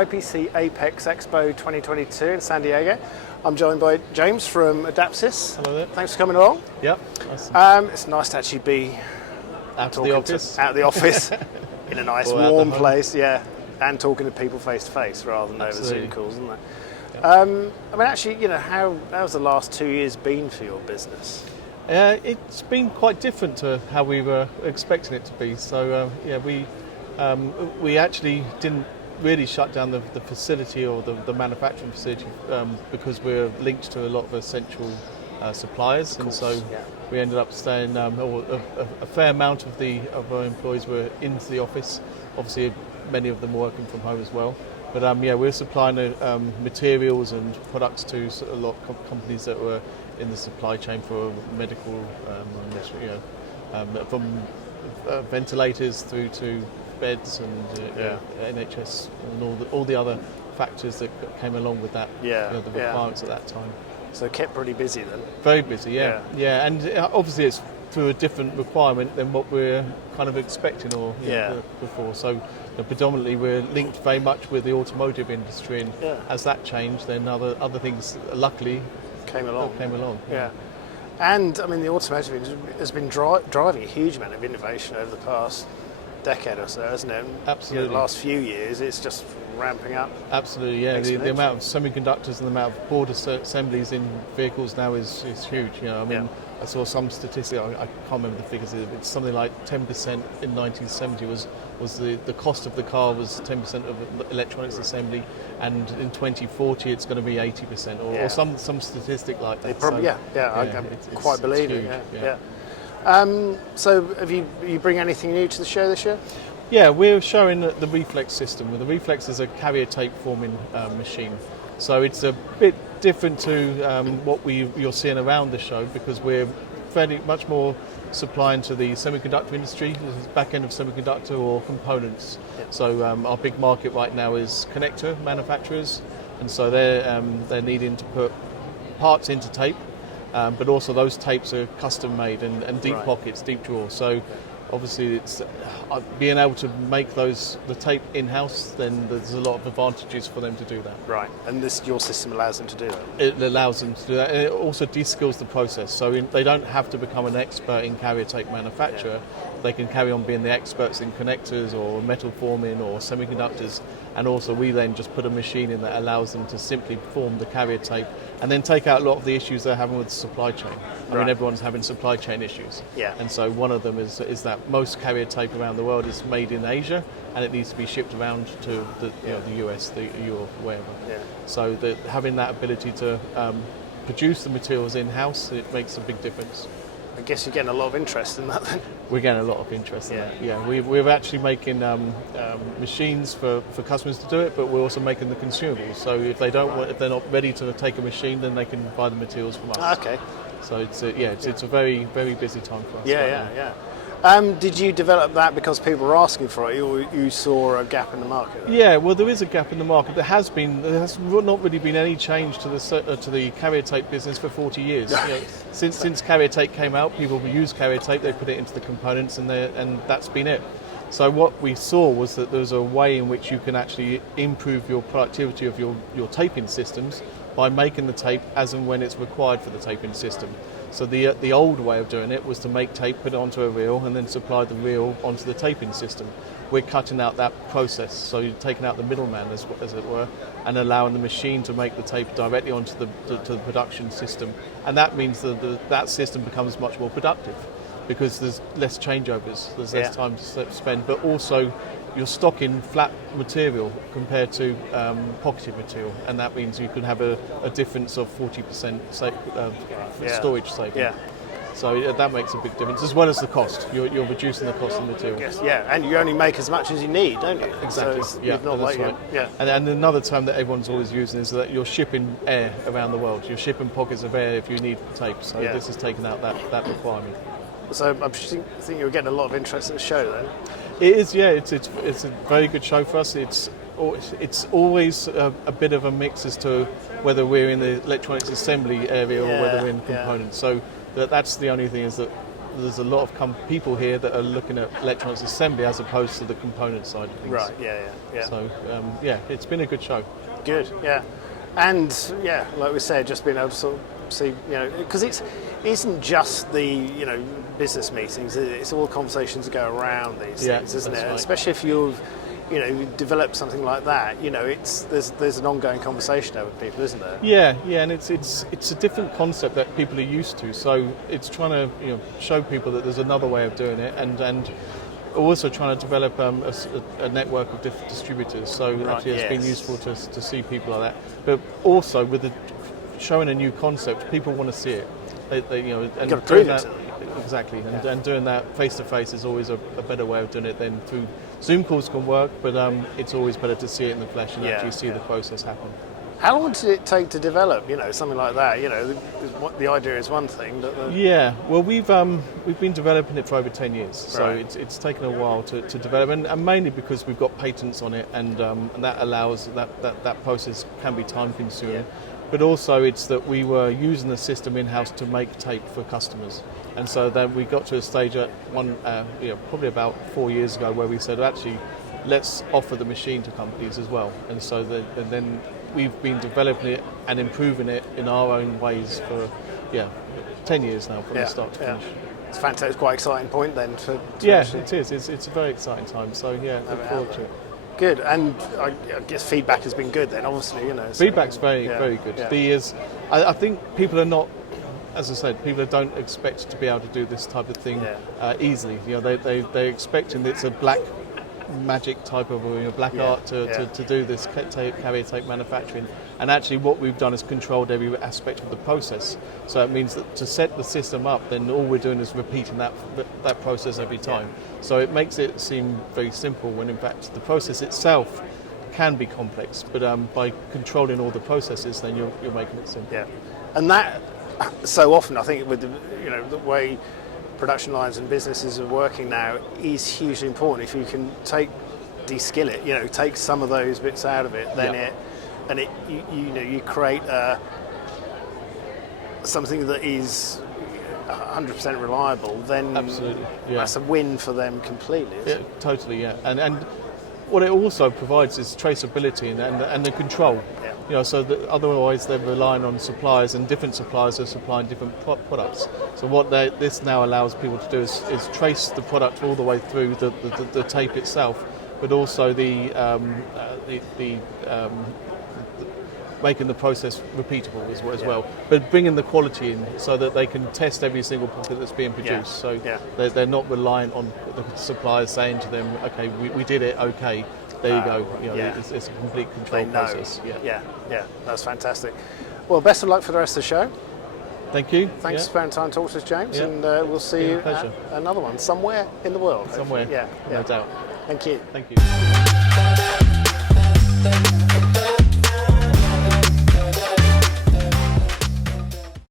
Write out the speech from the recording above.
IPC Apex Expo 2022 in San Diego. I'm joined by James from Adaptsys. Hello there. Thanks for coming along. Yep. It's nice to actually be Out of the office. out of the office in a nice Or warm place, yeah, and talking to people face to face rather than over Zoom calls, isn't it? Yep. I mean, actually, how's the last 2 years been for your business? It's been quite different to how we were expecting it to be. So we actually didn't really shut down the facility or the manufacturing facility because we're linked to a lot of essential suppliers, and so we ended up staying. A fair amount of our employees were into the office. Obviously, many of them working from home as well. But we're supplying materials and products to a lot of companies that were in the supply chain for medical, from ventilators through to beds and NHS and all the other factors that came along with that. The requirements at that time. So kept pretty busy then. Very busy, yeah, and obviously it's through a different requirement than what we're kind of expecting before. So predominantly we're linked very much with the automotive industry, and as that changed, then other things luckily came along. Yeah. And I mean, the automotive industry has been driving a huge amount of innovation over the past decade or so, hasn't it? Absolutely. The last few years, it's just ramping up. Absolutely, yeah. The amount of semiconductors and the amount of board assemblies in vehicles now is huge. I saw some statistic, I can't remember the figures, it's something like 10% in 1970 was the cost of the car was 10% of electronics assembly, and in 2040 it's going to be 80% or some statistic like that. They probably, I quite believe it. Yeah. So have you bring anything new to the show this year? Yeah, we're showing the Reflex system. The Reflex is a carrier tape forming machine. So it's a bit different to what you're seeing around the show, because we're fairly much more supplying to the semiconductor industry, the back end of semiconductor or components. So our big market right now is connector manufacturers, and so they're needing to put parts into tape, but also those tapes are custom made and deep pockets, deep drawers. So obviously it's being able to make the tape in-house, then there's a lot of advantages for them to do that. Right, and your system allows them to do that? It allows them to do that, and it also de-skills the process, so they don't have to become an expert in carrier tape manufacture. They can carry on being the experts in connectors or metal forming or semiconductors, and also we then just put a machine in that allows them to simply form the carrier tape and then take out a lot of the issues they're having with the supply chain. I mean, everyone's having supply chain issues. And so one of them is that most carrier tape around the world is made in Asia, and it needs to be shipped around to the US, the Europe, wherever. So having that ability to produce the materials in-house, it makes a big difference. I guess you're getting a lot of interest in that then. We're getting a lot of interest in that. Yeah, we're actually making machines for customers to do it, but we're also making the consumables. So if they're not ready to take a machine, then they can buy the materials from us. Okay. So it's a very, very busy time for us. Yeah. Did you develop that because people were asking for it, or you saw a gap in the market? Yeah, well, there is a gap in the market. There has not really been any change to the carrier tape business for 40 years. Since carrier tape came out, people use carrier tape. They put it into the components, and that's been it. So what we saw was that there's a way in which you can actually improve your productivity of your taping systems by making the tape as and when it's required for the taping system. So the old way of doing it was to make tape, put it onto a reel, and then supply the reel onto the taping system. We're cutting out that process, so you're taking out the middleman, as it were, and allowing the machine to make the tape directly onto the production system. And that means that system becomes much more productive, because there's less changeovers, there's less time to spend, but also you're stocking flat material compared to pocketed material, and that means you can have a difference of 40% storage saving. So that makes a big difference, as well as the cost. You're reducing the cost of the material. Yes, and you only make as much as you need, don't you? Exactly. So that's right. And another term that everyone's always using is that you're shipping air around the world. You're shipping pockets of air if you need tape. So this is taking out that requirement. So I think you're getting a lot of interest in the show then. It is, it's a very good show for us. It's always a bit of a mix as to whether we're in the electronics assembly area or whether we're in components. So that's the only thing, is that there's a lot of people here that are looking at electronics assembly as opposed to the component side of things. Right. Yeah. So it's been a good show. Good. Yeah. And yeah, like we said, just being able to sort of see, because it isn't just the business meetings. It's all conversations that go around these things, isn't it? Right. Especially if you've developed something like that. There's an ongoing conversation over people, isn't there? Yeah, and it's a different concept that people are used to. So it's trying to show people that there's another way of doing it, and also trying to develop a network of different distributors. So actually, it's been useful to see people like that. But also with showing a new concept, people want to see it. And you've got to prove it. Exactly, and doing that face to face is always a better way of doing it than through Zoom calls can work, but it's always better to see it in the flesh and actually see the process happen. How long did it take to develop, something like that? The idea is one thing. Yeah, well, we've been developing it for over 10 years, so it's taken a while to develop, and mainly because we've got patents on it, and that allows that process can be time consuming. Yeah. But also it's that we were using the system in-house to make tape for customers. And so then we got to a stage at probably about 4 years ago where we said, actually, let's offer the machine to companies as well. And so then we've been developing it and improving it in our own ways for 10 years now from the start to finish. It's fantastic. It's quite an exciting point then. It is. It's a very exciting time. So look forward to it. Good, and I guess feedback has been good then, obviously, Feedback's very good. Yeah. I think people are not, as I said, people don't expect to be able to do this type of thing easily. They're expecting it's a black magic type of black art to do this carrier tape manufacturing, and actually what we've done is controlled every aspect of the process. So it means that to set the system up, then all we're doing is repeating that process every time. So it makes it seem very simple when in fact the process itself can be complex, but by controlling all the processes, then you're making it simple. Yeah, and that so often I think with the way production lines and businesses are working now is hugely important. If you can de-skill it, take some of those bits out of it, then you create something that is 100% reliable. Then absolutely, that's a win for them completely. Isn't it? Totally, and what it also provides is traceability and the control. So that otherwise they're relying on suppliers, and different suppliers are supplying different products. So what this now allows people to do is trace the product all the way through the tape itself, but also the making the process repeatable as well. But bringing the quality in so that they can test every single product that's being produced. So they're not reliant on the suppliers saying to them, okay, we did it, okay. There you go. It's a complete control process. Yeah, that's fantastic. Well, best of luck for the rest of the show. Thank you. Thanks for spending time talking to us, James, and we'll see you at another one somewhere in the world. Somewhere, no doubt. Thank you. Thank you.